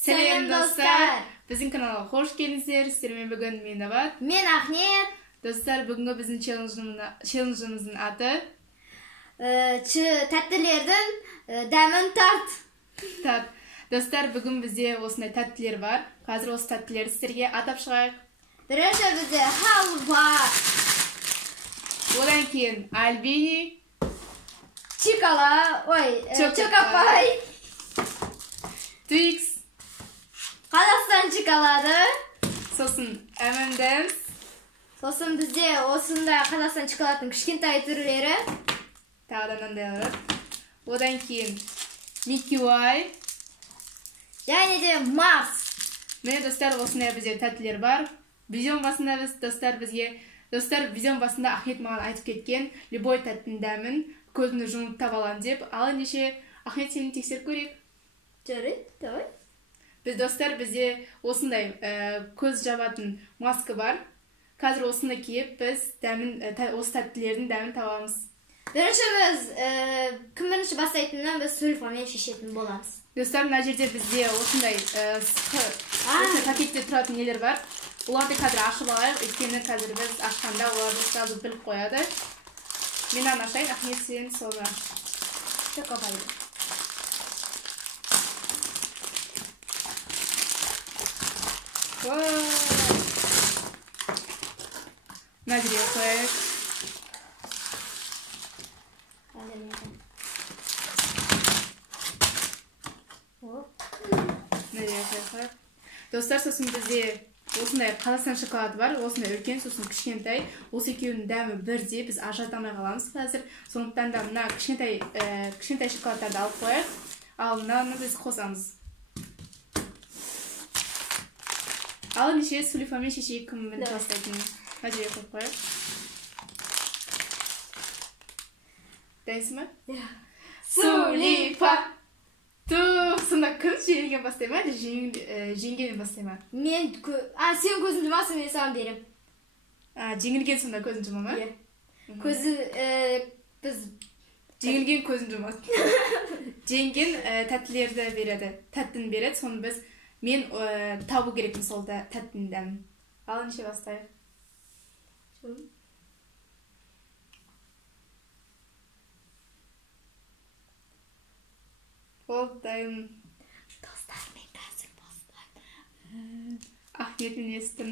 Сәлем достар! Біздің каналға қош келдіңіздер. Сіздермен бүгін мен Абат. Мен Ахмет. Достар, бүгінгі біздің челленджіміздің аты тәттілердің дәмін тарт. Достар, бүгін бізде осындай тәттілер бар. Қазір осы тәттілерді сіздерге атап шығайық. Бірінші бізде халва. Одан кейін альбини, чокопай, твикс, Қазақстан шоколады. сосын M&M's. Сосын бізде осында Қазақстан шоколадының кішкентай түрлері. Тағы да мынандайлар. Одан кейін Milky Way. Және де Марс. Міне достар, осындай бізде тәттілер бар. Видео басында Ахмет маған айтып кеткен, любой тәттінің дәмін көзімді жұмып таба аламын деп. Ал ендеше Ахмет сені тексеріп көрейік. Жарайды, давай. Бізде осындай көз жабатын маска бар. Қазір осында киіп, біз осы тәттілердің дәмін табамыз. Бірінші біз кім бірінші бастайтыннан біз сульфамен шешетін боламыз. Достар, мына жерде бізде осындай пакетте тұратын нелер бар. Оларды қазір ашып алайық, өйткені қазір біз ашқанда оларды сразу біліп қояды. Мен ашайын, Ахмет сен соны Чокопайды. Мына жерге қояйық. Достар, сосын бізде осындай Қазақстан шоколады бар, осындай үлкен, сосын кішкентай. Осы екеуінің дәмі бірдей, біз ажыратамай қаламыз қазір. Сондықтан да мына кішкентай шоколадтарды алып қояйық, ал мынаны біз қосамыз. Ал ендеше сулифамен шешейік, кім бірінші бастайтынын. Мына жерге қойып қояйық. Дайынсың ба? Сулифа! Сонда кім жеңген бастай ма, жеңген бастай ма? Сен көзін жұмасың, мен саған берем. Жеңілген сонда көзін жұма ма? Жеңілген көзін жұмас. Жеңген тәттілерді береді, тәттіні береді, соны мен табу керекпін сол тәттінің дәмін. Ал ендеше бастайық. Ол дайын. Достар, мен қазір бастайым. Ахметін естім.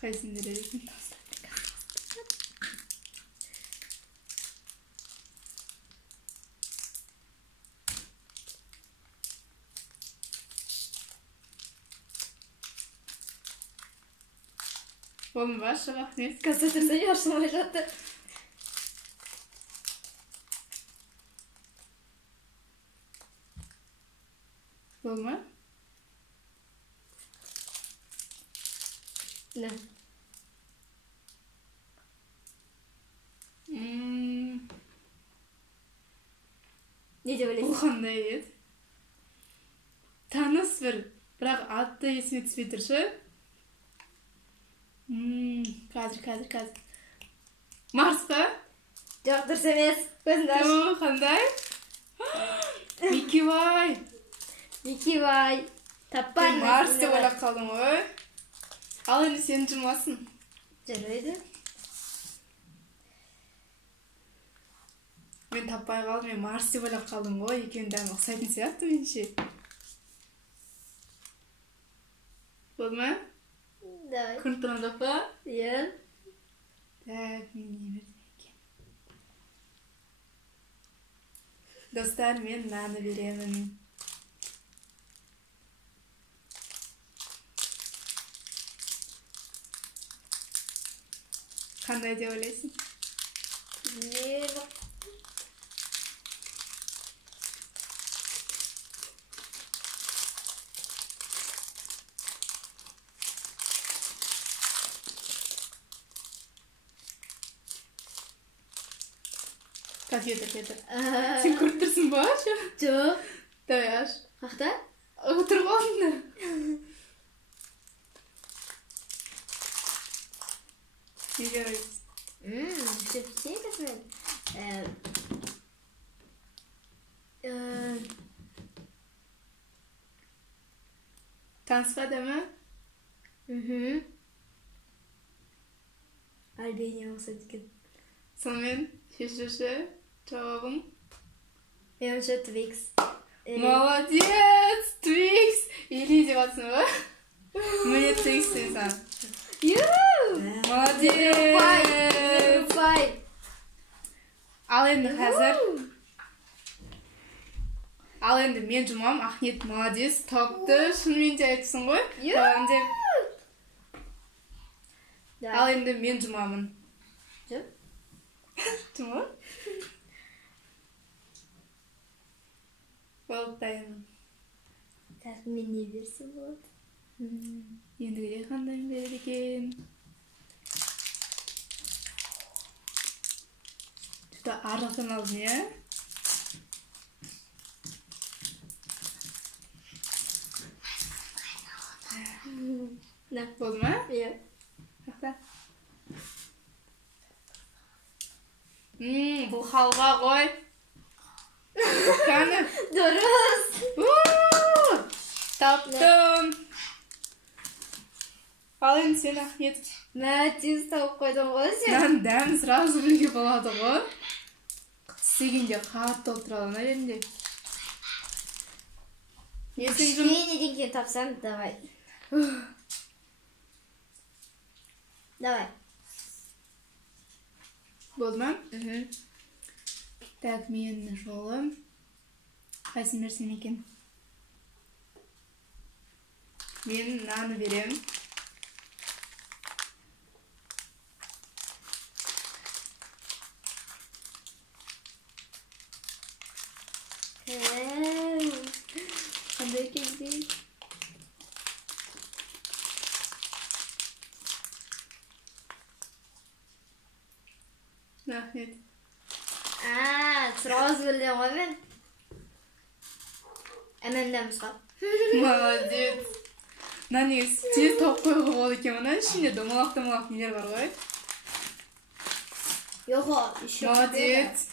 Қайсын бересің? Болма ба, шығып Ахмет? Қазір тұрса ашылмай жатты. Болма? Не? Не деп ойлайсың? Бұл қандай еді? Таныс бірақ атты есіме түспей тұршы. Қазір. Марс па? Жоқ, дұрыс емес. Көзіңді аш. Қандай? Milky Way. Milky Way. Таппай. Марс деп ойлап қалдың ғой. Ал енді сен жұмасың. Жарайды. Мен таппай қалдым, мен Марс деп ойлап қалдым ғой. Екеуінің дәмі ұқсайтын сияқты менше. Болды ма? Давай. Көрініп тұрған жоқ па? Иә. Так, мен не бердім екен. Достар, мен мынаны беремін. Қандай деп ойлайсың? Конфеты. Сен көріп тұрсың ба? Жоқ. Давай аш. Қақта? Отырып алдың. Неге қарайсыз? Işte bir şey kısmet. Tanışma deme. Albania olsa dikkat. Sonradan şaşırışı cevabım. Menimce Twix. Молодец! Twix! İyi cevapsın mı? Мне Twix'sin sen. Молодец! Fay. Al endi hazır. Al endi men жұмам Ахмет молодец топты шынымен де айтсың ғой. Tamam деп. Al endi men жұмамын. Жұма? Болып дайынмын. Tahmin ne versin bu? Ендігіде қандай береді екен? Что-то ар жақтан алдым, иә? Болды ма? Иә. Жақта. Бұл халва ғой. Қаны? Dürüz. Таптым. Ал енді сен Ахмет. Мәтиз тауып қойдың ғой сен. Нан дәмін сразу білуге болады ғой. Істегенде қатты отырады ана жерінде. Неден кейін тапсам, давай. Давай. Болды ма? Так, мен жолы. Қайсын берсем екен? Мен наны берем. Қандай кезде? Рахмет. Сразу білдім ғой мен. Әмәндеміз қап. Молодец. Мына негізі тез тауып қойуға болады екен, мына ішінде домалақ нелер бар ғой. Жоқ, еще. Молодец.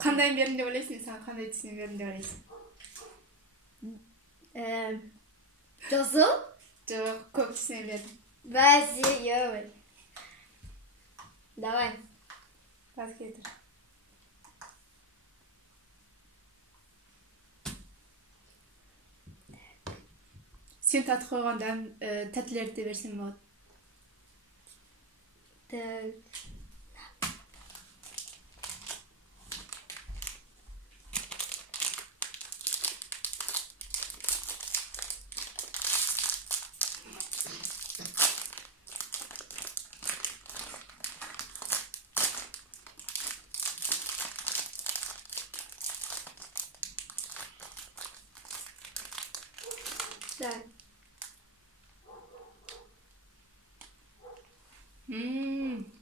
Қандайын бердім деп ойлайсың, саған қандай түсінен бердім деп ойлайсың? Жасыл? Жоқ, көп түсінен бердім. Бәсе, ой. Давай. Таз кетір. Сен татып қойғанда тәттілерді де берсем болады.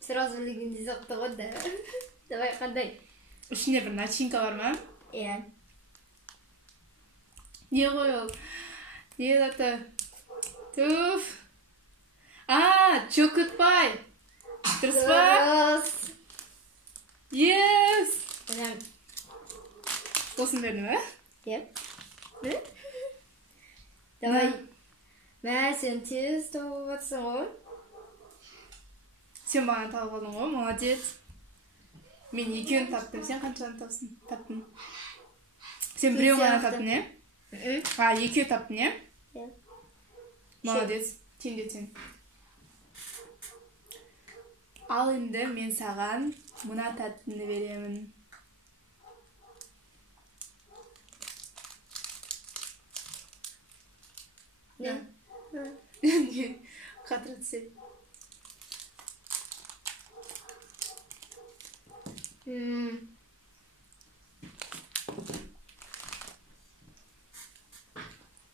Сразу білгенде соқты ғой да. Давай, қандай? Ішінде бір начинка бар ма? Иә. Не ғой ол? Не заты? Туф! Chocolate pie! Дұрыс па? Дұрыс. Yes! Сосын берді ма? Иә. Давай. Мә, сен тез тауып атсың ғой. Сен маған тауып алдың ғой, молодец. Мен екеуін таптым, сен қаншаны таптың? Сен біреу ғана таптың, е? Екеу таптың, е? Иә. Молодец, теңдетсең. Ал енді мен саған мұна тәттіні беремін. Не? Қатыры түсе.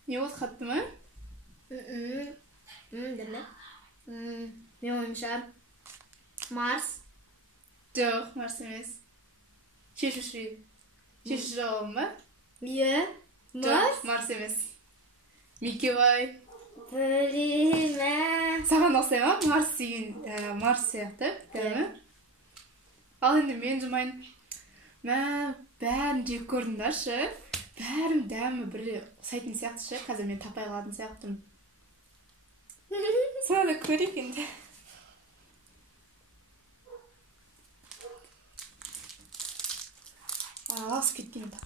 Не болды, қатты ма? Дәмі. Мен ойымша Марс. Жоқ, Марс емес. Шешуші жауабым ба? Иә. Жоқ, Марс емес. Микки Бай. Білмеймін. Саған ұқсай ма? Марс деген Марс сияқты, дәмі. Ал енді мен жұмайын. Бәрін жек көрдіңдерші. Бәрін дәмі бір ұқсайтын сияқты ше. Қазір мен тапай қалатын сияқтымын. Sana da көрейік енді. Алыс кеткен тап.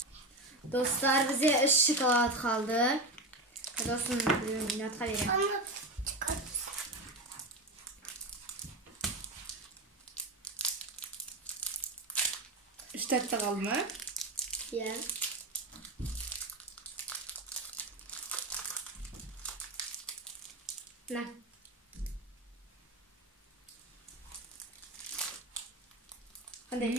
Dostlar, bize 3 şokolad kaldı. Dostum, minatқа берем. Үш тәтті қалды ма? Иә. На. Қандай?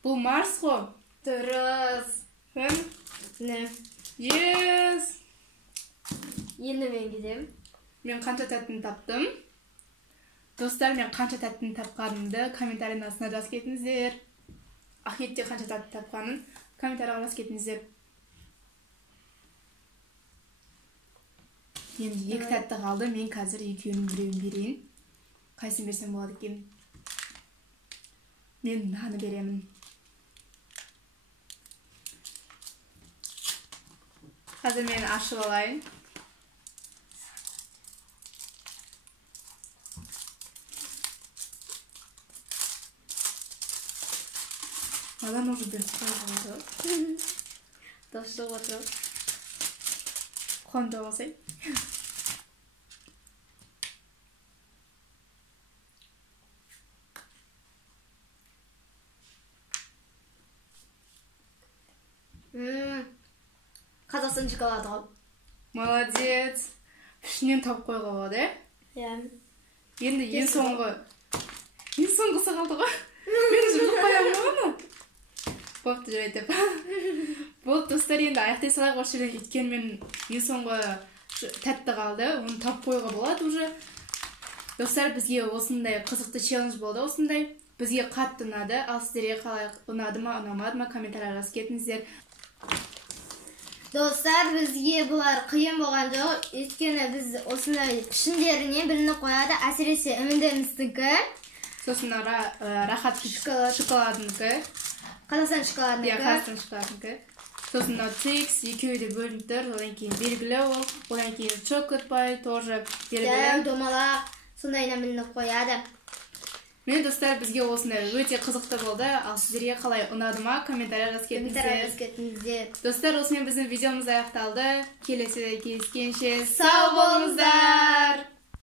Бұл Марс қой. Дұрыс. Не? Yes! Енді мен кетем. Мен қанша тәттіні таптым? Достар, мен қанша тәттіні тапқанымды комментарийдің астына жазып кетіңіздер. Ахметте қанша тәтті тапқанын комментарийға жазып кетіңіздер. Енді 2 тәтті қалды. Мен қазір екеуінің біреуін берейін. Қайсын берсем болады екен? Мен мынаны беремін. Қазір мен ашып алайын. Адам уже бір қойғалды. Достық отырып. Қонды болсай. Қазақстан шоколады ғой. Молодец. Ішінен тауып қойға болады, Иә. Енді ең соңғысы қалды ғой. Мен жүріп қоямын оны. Бопты жарайды деп. Болды, достар, енді аяқтай салайық осы жерден. Өйткені мен ең соңғы тәтті қалды. Оны тауып қойға болады уже. Достар, бізге осындай қызықты челлендж болды осындай. Бізге қатты ұнады. Ал сіздерге қалай ұнады ма, ұнамады ма, комментарийға жазып кетіңіздер. Dostlar, bizге бұлар қиын болған жоқ. Өйткені біз осындай пішіндеріне білініп қояды. Әсіресе үміндеріміздікі. Сосын рахат шоколадынікі. Қазақстан шоколадынікі. Иә, Қазақстан шоколадынікі. Сосын Twix екеуі де бөлініп тұр. Одан кейін белгілі ол. Одан кейін Chocolate Pie тоже белгілі. Домалақ сондайына білініп қояды. Мен достар, бізге осындай өте қызықты болды. Ал сіздерге қалай ұнады ма, комментарий жазып кетіңіздер. Достар, осымен біздің видеомыз аяқталды. Келесіде кездескенше сау болыңыздар.